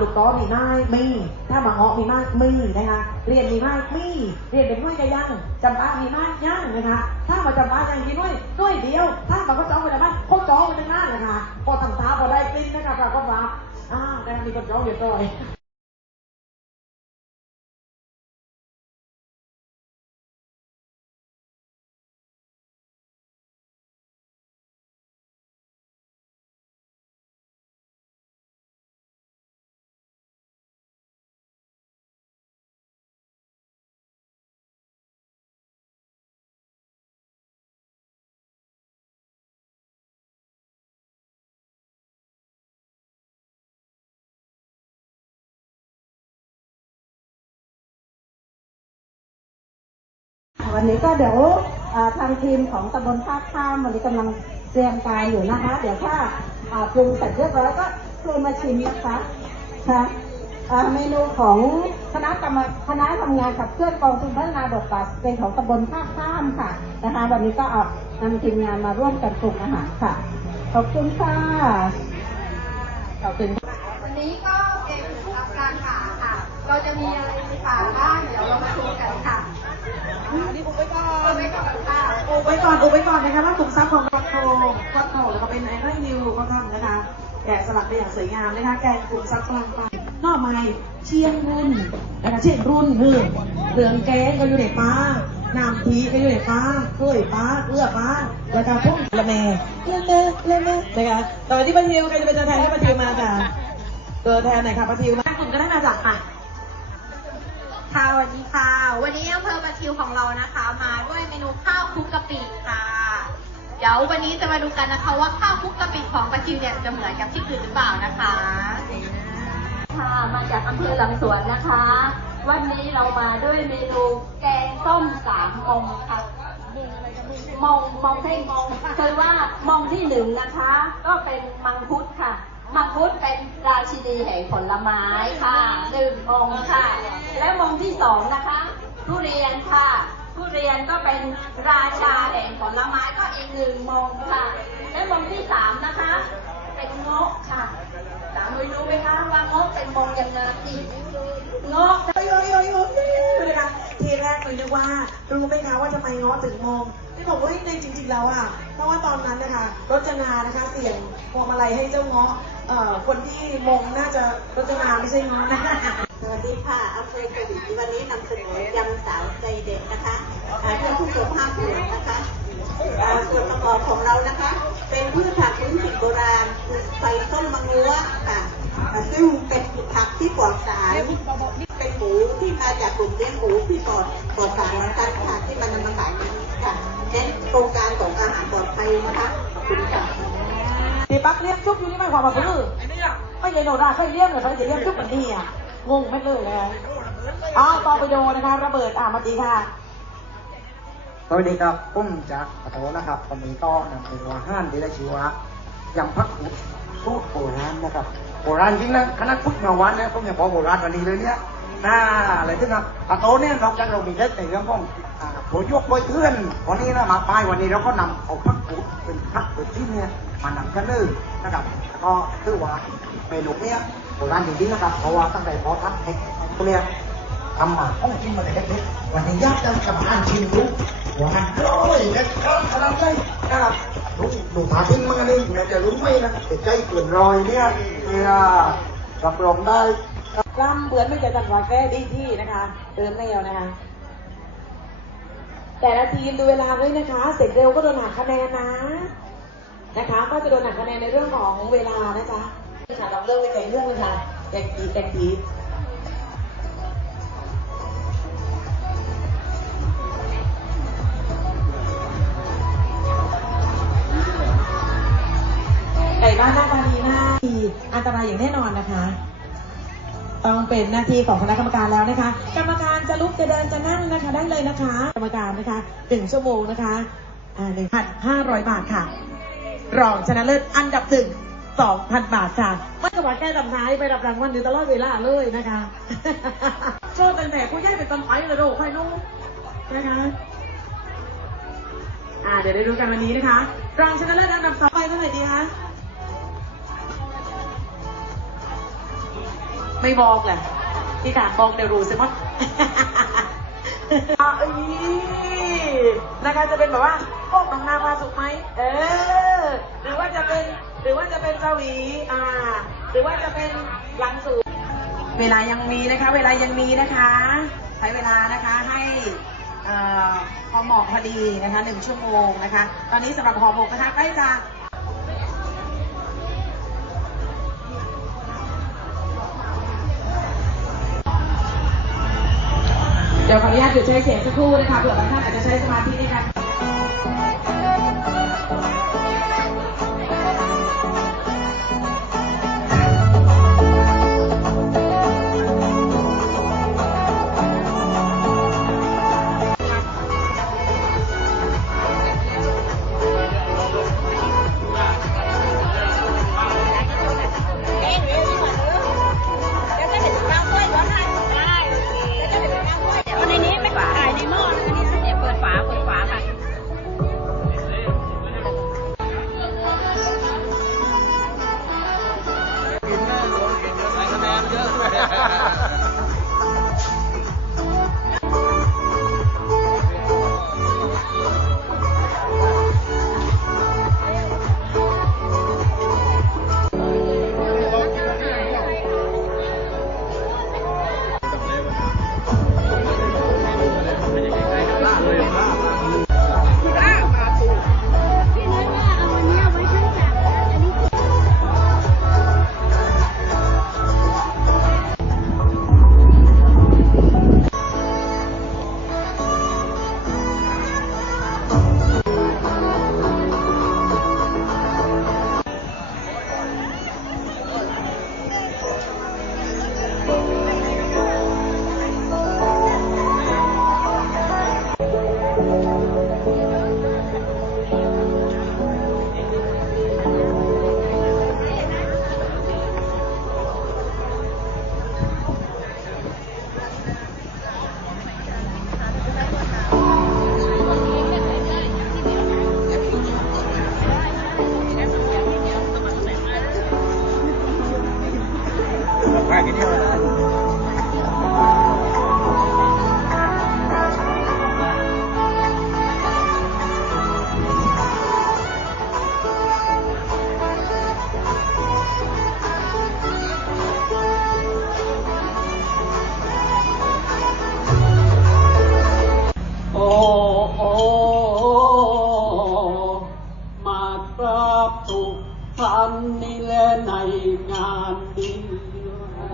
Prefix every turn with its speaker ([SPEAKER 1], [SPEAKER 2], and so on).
[SPEAKER 1] ลูกต้อมีไม้มี ถ้ามาเหาะมีไม้มีนะคะเรียนมีไม้มีเรียนเป็นห้วยก็ยังจำปามีไม้ยังนะคะถ้ามาจำปายังมีด้วยด้วยเดียว ถ้ามาเขาจ้องไปทำไมเขาจ้องไปทั้งนั้นนะคะพอทำตาพอได้กลิ่นนะคะปรากฏว่าอ้าวแต่มีคนจ้องเยู่ด้วย
[SPEAKER 2] วันนี้ก็เดี๋ยวทางทีมของตำบลท่าข้ามวันนี้กำลังเตรียมการอยู่นะคะ เดี๋ยวถ้าปรุงเสร็จเรียบร้อยก็เชิญมาชิมนะคะค่ะเมนูของคณะกรรมคณะทำงานขับเคลื่อนกองทุนพัฒนาบทบาทเป็นของตำบลท่าข้ามค่ะนะคะ วันนี้ก็เอานำทีมงานมาร่วมกันปรุงอาหารค่ะ ขอบคุณค่ะขอบคุณ
[SPEAKER 3] วันนี้ก็เป็นรับการหาค่ะ เราจะมีอะไรในป่าบ้างเดี๋ยวเรามาดูกันค่ะ
[SPEAKER 1] อันนี้อุบไว้ก่อน
[SPEAKER 3] เอาไว้ก่อนค่ะ
[SPEAKER 1] อุบ ไว้ก่อนนะคะว่าถุงซับของกอดโทกอดโทแล้วก็เป็นไอรอนนิวเขาทำนะคะ แกะสลักได้อย่างสวยงามนะคะ แกงถุงซับกลางปลาหน่อไม้เชียงรุ่นนะคะเชียงรุ่นคือเหลืองแกงก็อยู่ในปลาน้ำพีก็อยู่ในปลากล้วยปลาเกลือปลาแล้วก็พวกละเมเล่นเล่นเล่นเล่นนะคะต่อไปที่ป้าทิวใครจะเป็นตัวแทนให้ป้าทิวมาจ้ะตัวแทนไหนคะป้าทิวมาคุณก็ได้มาจากค่ะ
[SPEAKER 3] ค่ะสวัสดีค่ะ วันนี้อำเภอประทิวของเรานะคะ มาด้วยเมนูข้าวคลุกกะปิ ดี๋ยววันนี้จะมาดูกันนะคะว่าข้าวคลุกกะปิของประทิวเนี่ยจะเหมือนกับที่อื่นหรือเปล่านะคะ
[SPEAKER 2] ค่ะมาจากอำเภอหลังสวนนะคะ วันนี้เรามาด้วยเมนูแกงส้มสามมงค่ะมงมงให้มงคือว่ามงที่หนึ่งนะคะ ก็เป็นมังคุดค่ะ มังคุดเป็นราชินีแห่งผลไม้ค่ะหนึ่งมงค่ะ และมงที่สองนะคะ ทุเรียนค่ะ ทุเรียนก็เป็นราชาแห่งผลไม้ เงาะ
[SPEAKER 1] โยโยโยโยเลยนะคะทีแรกเลยนึกว่า รู้ไหมคะว่าทำไมเง้อถึงมองที่บอกว่าในจริง ๆ แล้วอะ เพราะว่าตอนนั้นนะคะรจนานะคะเสี่ยงพวงมาลัยให้เจ้าง้อเอ่อคนที่มงน่าจะรจนาไม่ใช่เง้อนะคะ
[SPEAKER 4] สวัสดีค่ะอำเภอกระบี่วันนี้นำเสนอยำสาวใจเด็ดนะคะเพื่อผู้สุขภาพเหนือนะคะส่วนประกอบของเรานะคะ จากกลุ่มเลี้ยงหมูที่ปลอดปลอดสารนะคะค่ะที่มันนำมาขายในนี้ค่ะเน้นโครงการของอาหารปลอดภัยนะคะขอบคุณค่ะ
[SPEAKER 1] ตีปักเลี้ยงชุบอยู่นี่ไม่ความมาพื้นไม่ใช่โนราเคยเลี้ยงเลยเขาจะเลี้ยงชุบแบบนี้อะงงไม่เลยเลยอ้าวต่อไปโดนะคะระเบิดอะมาดีค่ะ
[SPEAKER 5] สวัสดีครับผมจากปะโถนะครับตอนนี้ก็นำเป็นอาหารที่ได้ชื่อว่ายำพักกุดสูตรโบราณนะครับโบราณจริงนะคณะพุทธมาวันนี่ยผมยังพอโบราณวันนี้เลยเนี่ย น่าอะไรที่นะปะโถเนี่ยนอกจากเรามีเล็ดในเรื่องของอ่าโผยกโผยเพื่อนวันนี้นะมาป้ายวันนี้เราก็นำเอาพักกุดเป็นพักกุดที่เนี่ยมานำเสนอนะครับแล้วก็ถือว่าเมนูเนี้ยโบราณจริงๆนะครับเพราะว่าตั้งแต่พอทักเทคพวเนี้ยทำมาห้องกินมาแต่เล็กๆวันนี้ยากจะกับบ้านชิมดูหวานกร้อยเล็กครับขนาดใจนะครับลูกลูพาทิ้งมันกันเองแม่จะรู้ไหมนะแต่ใจเกินรอยเนี่ยเนี่ยรับรองได้
[SPEAKER 1] กล้ามเบือนไม่เจอกันวาแก้ดีที่นะคะเดินเร็วนะคะ แต่ละทีมดูเวลาด้วยนะคะ เสร็จเร็วก็โดนหักคะแนนนะ นะคะ ก็จะโดนหักคะแนนในเรื่องของเวลานะจ๊ะค่ะเราเริ่มไปไกลเรื่องเลยค่ะแกงกีแกงกีไก่บ้านหน้าตาดีหน้าดีอันตรายอย่างแน่นอนนะคะ ต้องเป็นหน้าที่ของคณะกรรมการแล้วนะคะ กรรมการจะลุกจะเดินจะนั่งนะคะ ได้เลยนะคะ กรรมการนะคะหนึ่งชั่วโมงนะคะอ่าหนึ่งพันห้าร้อยบาทค่ะ รองชนะเลิศอันดับหนึ่งสองพันบาทค่ะไม่กว่าแค่ดำท้ายไปรับรางวัลอยู่ตลอดเวลาเลยนะคะโชว์ตั้งแต่ผู้ใหญ่เป็นต้นไปเลยโดค่อยนู้นะคะอ่าเดี๋ยวได้ดูกันวันนี้นะคะ รองชนะเลิศอันดับสองไปเท่าไหร่ดีคะ
[SPEAKER 6] ไม่บอกแหละที่การบอกเดี๋ยวรู้สิมั้งอะเอ้ยนะคะจะเป็นแบบว่าพวกน้องนาพาสุกไหมเออ หรือว่าจะเป็นหรือว่าจะเป็นสวีอ่า หรือว่าจะเป็นหลังสูงเวลายังมีนะคะ เวลายังมีนะคะ ใช้เวลานะคะให้พอเหมาะพอดีนะคะหนึ่งชั่วโมงนะคะ ตอนนี้สำหรับหอหมกนะคะใกล้จะ ออนุญาตหยุดใช้เสียงสักครู่นะคะเผื่อบางท่านอาจจะใช้สมาธิในการ มากแค่นี้ันนี่แลในงานดี